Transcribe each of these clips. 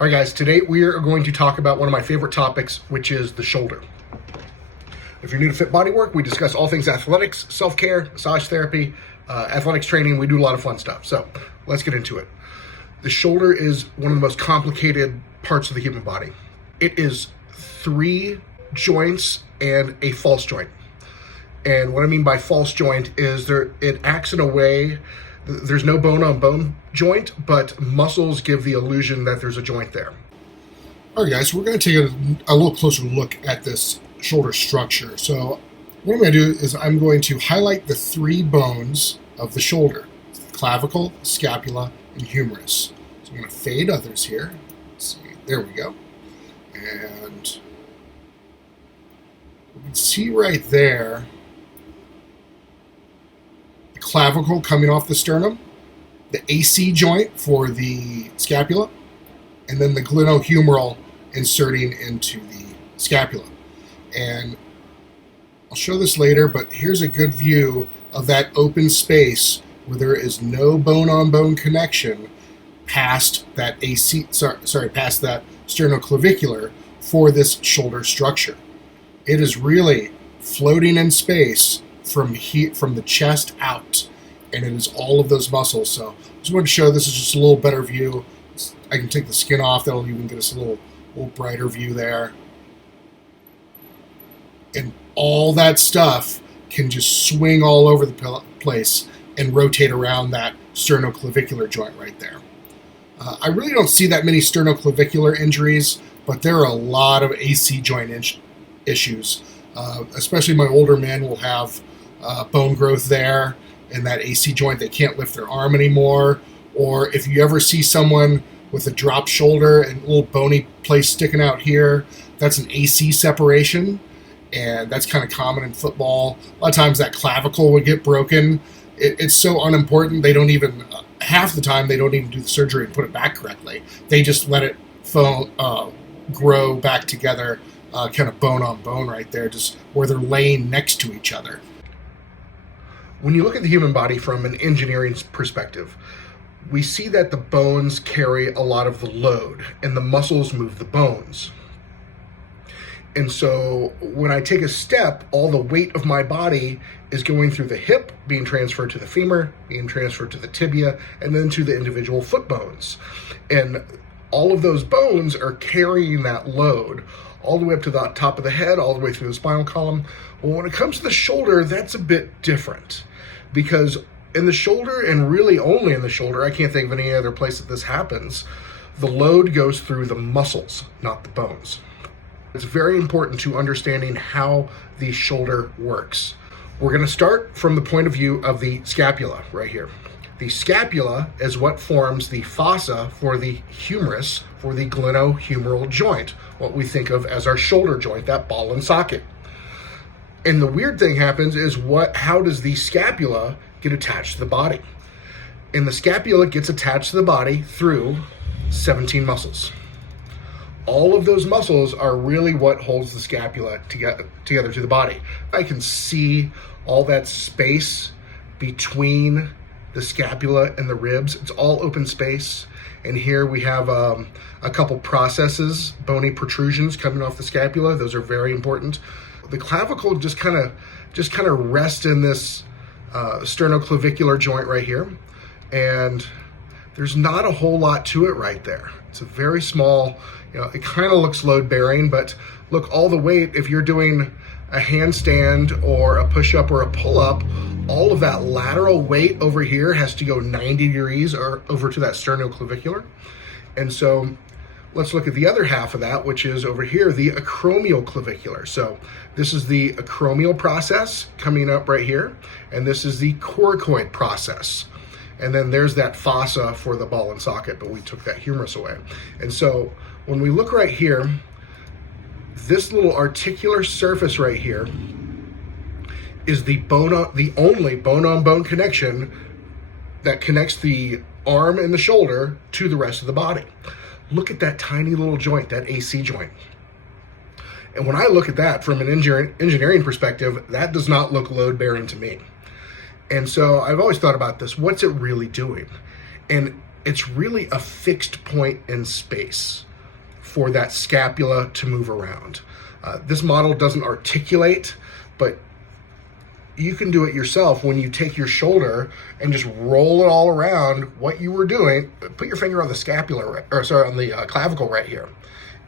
All right, guys, today we are going to talk about one of my favorite topics, which is the shoulder. If you're new to Fit Bodywork, we discuss all things athletics, self-care, massage therapy, athletics training. We do a lot of fun stuff. So let's get into it. The shoulder is one of the most complicated parts of the human body. It is 3 joints and a false joint. And what I mean by false joint is it acts in a way, there's no bone-on-bone joint, but muscles give the illusion that there's a joint there. All right, guys, so we're going to take a little closer look at this shoulder structure. So what I'm going to do is I'm going to highlight the 3 bones of the shoulder: clavicle, scapula, and humerus. So I'm going to fade others here. Let's see, there we go. And you can see right there the clavicle coming off the sternum, the AC joint for the scapula, and then the glenohumeral inserting into the scapula. And I'll show this later, but here's a good view of that open space where there is no bone-on-bone connection past that past that sternoclavicular for this shoulder structure. It is really floating in space from the chest out, and it is all of those muscles. So I just wanted to show this is just a little better view. I can take the skin off. That'll even get us a little brighter view there. And all that stuff can just swing all over the place and rotate around that sternoclavicular joint right there. I really don't see that many sternoclavicular injuries, but there are a lot of AC joint issues. Especially my older men will have bone growth there in that AC joint. They can't lift their arm anymore. Or if you ever see someone with a drop shoulder and a little bony place sticking out here, that's an AC separation. And that's kind of common in football. A lot of times that clavicle would get broken. It's so unimportant. They don't even, half the time, they don't even do the surgery and put it back correctly. They just let it grow back together, kind of bone on bone right there, just where they're laying next to each other. When you look at the human body from an engineering perspective, we see that the bones carry a lot of the load and the muscles move the bones. And so when I take a step, all the weight of my body is going through the hip, being transferred to the femur, being transferred to the tibia, and then to the individual foot bones. And all of those bones are carrying that load all the way up to the top of the head, all the way through the spinal column. Well, when it comes to the shoulder, that's a bit different, because in the shoulder, and really only in the shoulder, I can't think of any other place that this happens, the load goes through the muscles, not the bones. It's very important to understanding how the shoulder works. We're going to start from the point of view of the scapula right here. The scapula is what forms the fossa for the humerus, for the glenohumeral joint, what we think of as our shoulder joint, that ball and socket. And the weird thing happens is how does the scapula get attached to the body? And the scapula gets attached to the body through 17 muscles. All of those muscles are really what holds the scapula together to the body. I can see all that space between the scapula and the ribs. It's all open space. And here we have a couple processes, bony protrusions coming off the scapula. Those are very important. The clavicle just kind of rests in this sternoclavicular joint right here. And there's not a whole lot to it right there. It's a very small, it kind of looks load bearing, but look, all the weight, if you're doing a handstand or a push-up or a pull-up, all of that lateral weight over here has to go 90 degrees or over to that sternoclavicular. And so let's look at the other half of that, which is over here, the acromioclavicular. So this is the acromial process coming up right here, and this is the coracoid process. And then there's that fossa for the ball and socket, but we took that humerus away. And so when we look right here, this little articular surface right here is the only bone-on-bone connection that connects the arm and the shoulder to the rest of the body. Look at that tiny little joint, that AC joint. And when I look at that from an engineering perspective, that does not look load-bearing to me. And so I've always thought about this. What's it really doing? And it's really a fixed point in space for that scapula to move around. This model doesn't articulate, but you can do it yourself when you take your shoulder and just roll it all around what you were doing. Put your finger on the scapula, on the clavicle right here,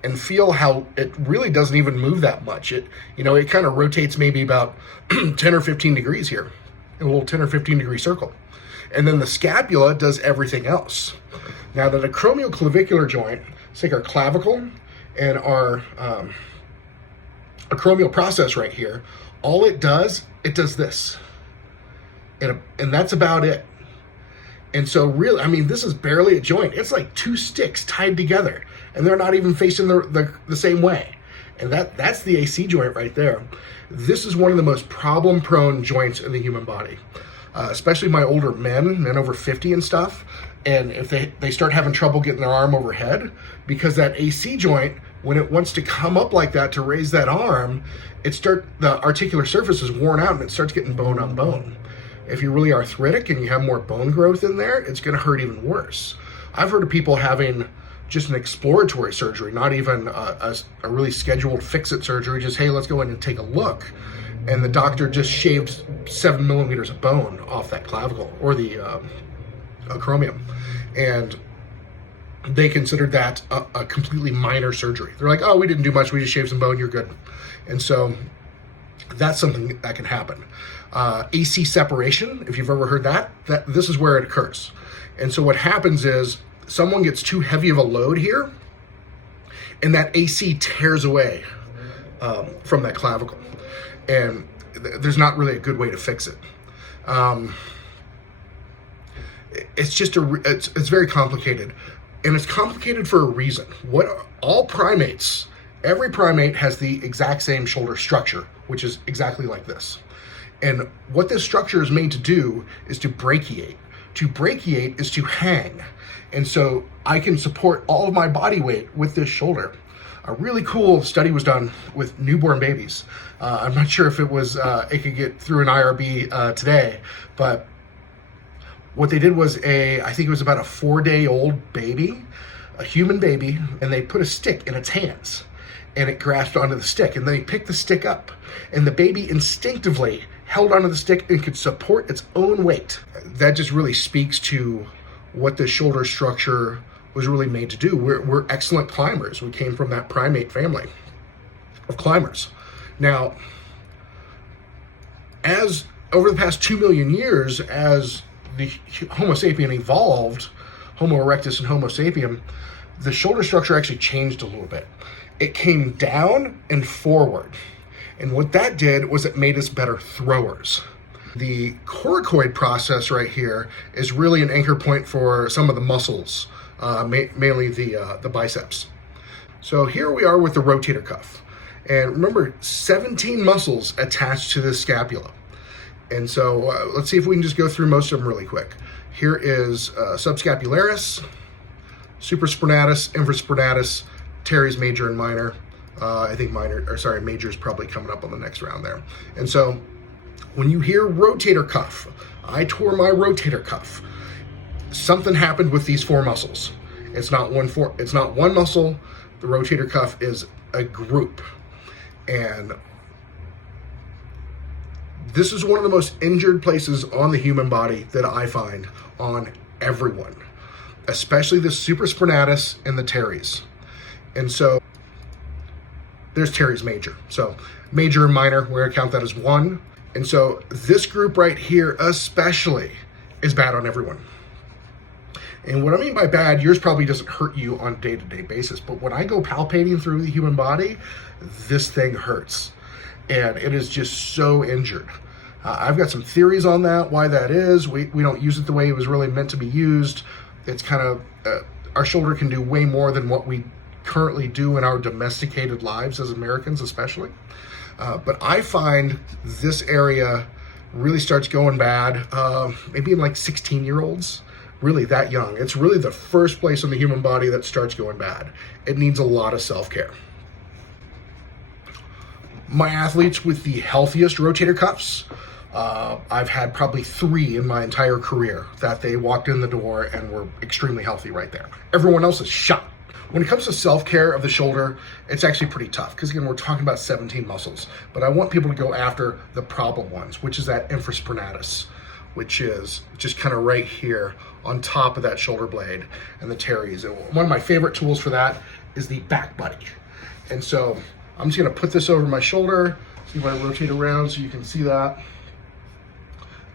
and feel how it really doesn't even move that much. It kind of rotates maybe about 10 or 15 degrees here, in a little 10 or 15 degree circle. And then the scapula does everything else. Now, the acromioclavicular joint, let's take our clavicle and our acromial process right here. All it does this. And that's about it. And so really, this is barely a joint. It's like two sticks tied together, and they're not even facing the same way. And that's the AC joint right there. This is one of the most problem-prone joints in the human body, especially my older men over 50 and stuff. And if they start having trouble getting their arm overhead, because that AC joint, when it wants to come up like that to raise that arm, the articular surface is worn out and it starts getting bone on bone. If you're really arthritic and you have more bone growth in there, it's going to hurt even worse. I've heard of people having just an exploratory surgery, not even a really scheduled fix-it surgery, just, hey, let's go in and take a look. And the doctor just shaved 7 millimeters of bone off that clavicle or the acromion. And they considered that a completely minor surgery. They're like, oh, we didn't do much, we just shaved some bone, you're good. And so that's something that can happen. AC separation, if you've ever heard that this is where it occurs. And so what happens is someone gets too heavy of a load here, and that AC tears away from that clavicle. And there's not really a good way to fix it. It's just it's very complicated. And it's complicated for a reason. Every primate has the exact same shoulder structure, which is exactly like this. And what this structure is made to do is to brachiate. To brachiate is to hang. And so I can support all of my body weight with this shoulder. A really cool study was done with newborn babies. I'm not sure if it could get through an IRB today, but what they did was I think it was about a 4-day-old baby, a human baby, and they put a stick in its hands, and it grasped onto the stick, and then they picked the stick up, and the baby instinctively held onto the stick and could support its own weight. That just really speaks to what the shoulder structure was really made to do. We're excellent climbers. We came from that primate family of climbers. Now, as over the past 2 million years, as the Homo sapien evolved, Homo erectus and Homo sapien, the shoulder structure actually changed a little bit. It came down and forward. And what that did was it made us better throwers. The coracoid process right here is really an anchor point for some of the muscles, mainly the biceps. So here we are with the rotator cuff. And remember, 17 muscles attached to this scapula. And so let's see if we can just go through most of them really quick. Here is subscapularis, supraspinatus, infraspinatus, teres major and minor. I think major is probably coming up on the next round there. And so when you hear rotator cuff, I tore my rotator cuff. Something happened with these 4 muscles. It's not one muscle. The rotator cuff is a group. And this is one of the most injured places on the human body that I find on everyone, especially the supraspinatus and the teres. And so there's teres major. So major and minor, we're gonna count that as 1. And so this group right here especially is bad on everyone. And what I mean by bad, yours probably doesn't hurt you on a day-to-day basis, but when I go palpating through the human body, this thing hurts. And it is just so injured. I've got some theories on that, why that is. We don't use it the way it was really meant to be used. It's kind of, our shoulder can do way more than what we currently do in our domesticated lives as Americans especially. But I find this area really starts going bad, maybe in like 16-year-olds, really that young. It's really the first place in the human body that starts going bad. It needs a lot of self-care. My athletes with the healthiest rotator cuffs I've had probably 3 in my entire career that they walked in the door and were extremely healthy right there. Everyone else is shot. When it comes to self-care of the shoulder, it's actually pretty tough because, again, we're talking about 17 muscles. But I want people to go after the problem ones, which is that infraspinatus, which is just kind of right here on top of that shoulder blade, and the teres. And one of my favorite tools for that is the back buddy. And so I'm just going to put this over my shoulder, see if I rotate around so you can see that.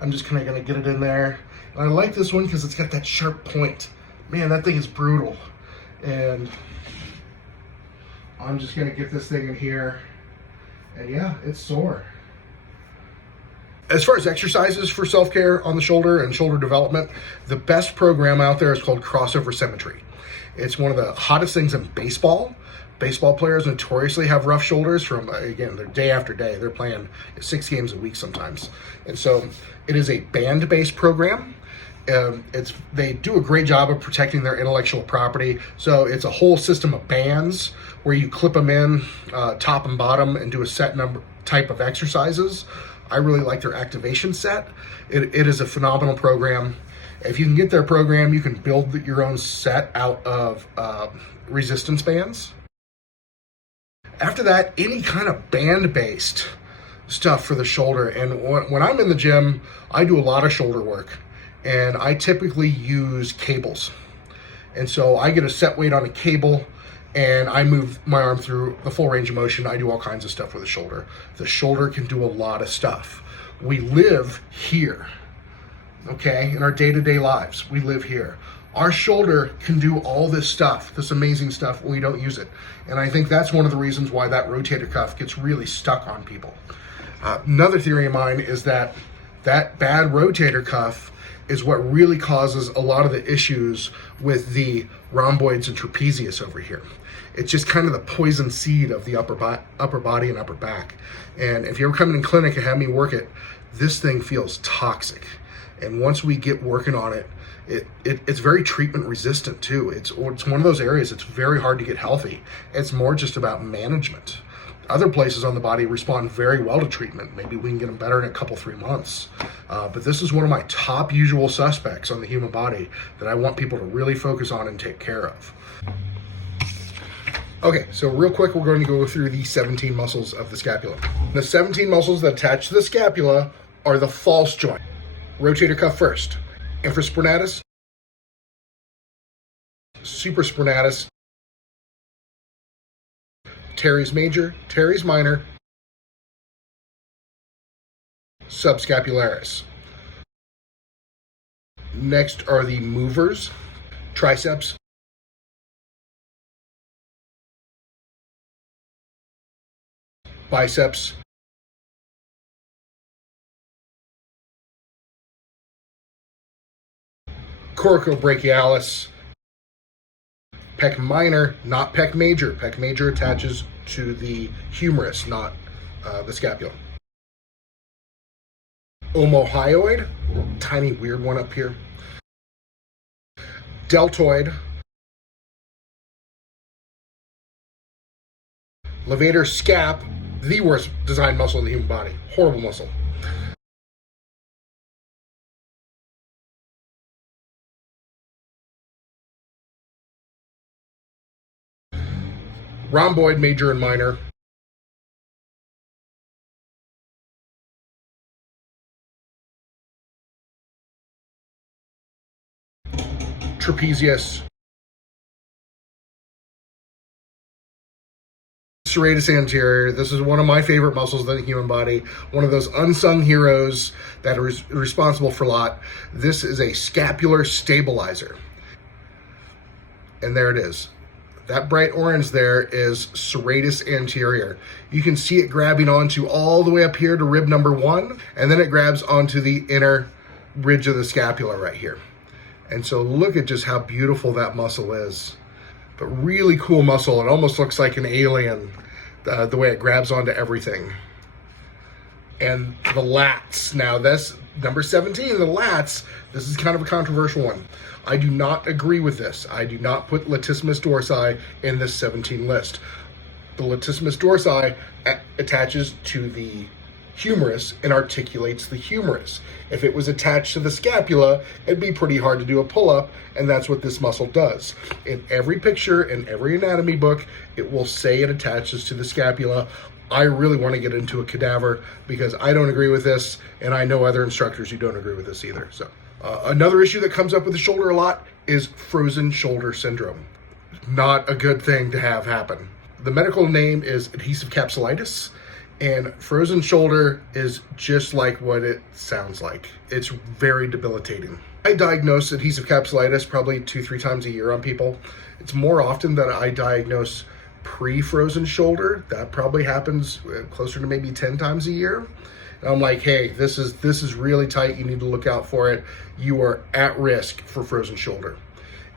I'm just kind of going to get it in there. And I like this one because it's got that sharp point. Man, that thing is brutal. And I'm just going to get this thing in here. And yeah, it's sore. As far as exercises for self-care on the shoulder and shoulder development, the best program out there is called Crossover Symmetry. It's one of the hottest things in baseball. Baseball players notoriously have rough shoulders from, again, they're day after day. They're playing 6 games a week sometimes. And so it is a band-based program. They do a great job of protecting their intellectual property. So it's a whole system of bands where you clip them in top and bottom and do a set number type of exercises. I really like their activation set. It is a phenomenal program. If you can get their program, you can build your own set out of resistance bands. After that, any kind of band-based stuff for the shoulder. And when I'm in the gym, I do a lot of shoulder work. And I typically use cables. And so I get a set weight on a cable and I move my arm through the full range of motion. I do all kinds of stuff with the shoulder. The shoulder can do a lot of stuff. We live here, okay? In our day-to-day lives, we live here. Our shoulder can do all this stuff, this amazing stuff, when we don't use it. And I think that's one of the reasons why that rotator cuff gets really stuck on people. Another theory of mine is that bad rotator cuff is what really causes a lot of the issues with the rhomboids and trapezius over here. It's just kind of the poison seed of the upper body and upper back. And if you ever come in clinic and have me work it, this thing feels toxic. And once we get working on it, it's very treatment resistant too. It's one of those areas it's very hard to get healthy. It's more just about management. Other places on the body respond very well to treatment. Maybe we can get them better in a couple, 3 months. But this is one of my top usual suspects on the human body that I want people to really focus on and take care of. Okay, so real quick, we're going to go through the 17 muscles of the scapula. The 17 muscles that attach to the scapula are the false joint. Rotator cuff first. Infraspinatus, supraspinatus, teres major, teres minor, subscapularis. Next are the movers, triceps, biceps, coracobrachialis, pec minor, not pec major. Pec major attaches to the humerus, not the scapula. Omohyoid, tiny weird one up here. Deltoid. Levator scap, the worst designed muscle in the human body. Horrible muscle. Rhomboid, major and minor. Trapezius. Serratus anterior. This is one of my favorite muscles in the human body. One of those unsung heroes that is responsible for a lot. This is a scapular stabilizer. And there it is. That bright orange there is serratus anterior. You can see it grabbing onto all the way up here to rib number 1, and then it grabs onto the inner ridge of the scapula right here. And so look at just how beautiful that muscle is. But really cool muscle. It almost looks like an alien, the way it grabs onto everything. And the lats. Now this, number 17, the lats, this is kind of a controversial one. I do not agree with this. I do not put latissimus dorsi in this 17 list. The latissimus dorsi attaches to the humerus and articulates the humerus. If it was attached to the scapula, it'd be pretty hard to do a pull-up, and that's what this muscle does. In every picture, in every anatomy book, it will say it attaches to the scapula. I really want to get into a cadaver because I don't agree with this, and I know other instructors who don't agree with this either. So another issue that comes up with the shoulder a lot is frozen shoulder syndrome. Not a good thing to have happen. The medical name is adhesive capsulitis, and frozen shoulder is just like what it sounds like. It's very debilitating. I diagnose adhesive capsulitis probably 2-3 times a year on people. It's more often that I diagnose pre-frozen shoulder. That probably happens closer to maybe 10 times a year. And I'm like, hey, this is really tight. You need to look out for it. You are at risk for frozen shoulder.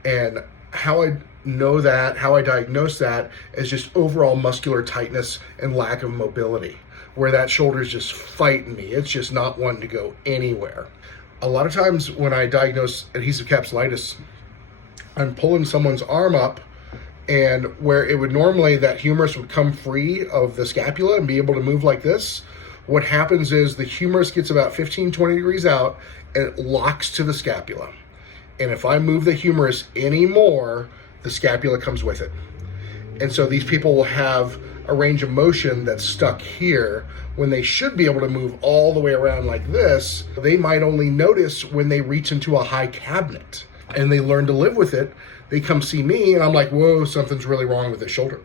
And how I know that, how I diagnose that, is just overall muscular tightness and lack of mobility, where that shoulder is just fighting me. It's just not wanting to go anywhere. A lot of times when I diagnose adhesive capsulitis, I'm pulling someone's arm up, and where it would normally, that humerus would come free of the scapula and be able to move like this, what happens is the humerus gets about 15-20 degrees out and it locks to the scapula. And if I move the humerus anymore, the scapula comes with it. And so these people will have a range of motion that's stuck here when they should be able to move all the way around like this. They might only notice when they reach into a high cabinet and they learn to live with it. They come see me and I'm like, whoa, something's really wrong with this shoulder.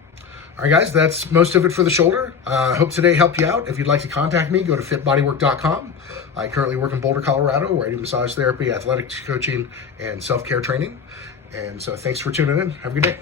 All right, guys, that's most of it for the shoulder. I hope today helped you out. If you'd like to contact me, go to fitbodywork.com. I currently work in Boulder, Colorado, where I do massage therapy, athletics coaching, and self-care training. And so thanks for tuning in. Have a good day.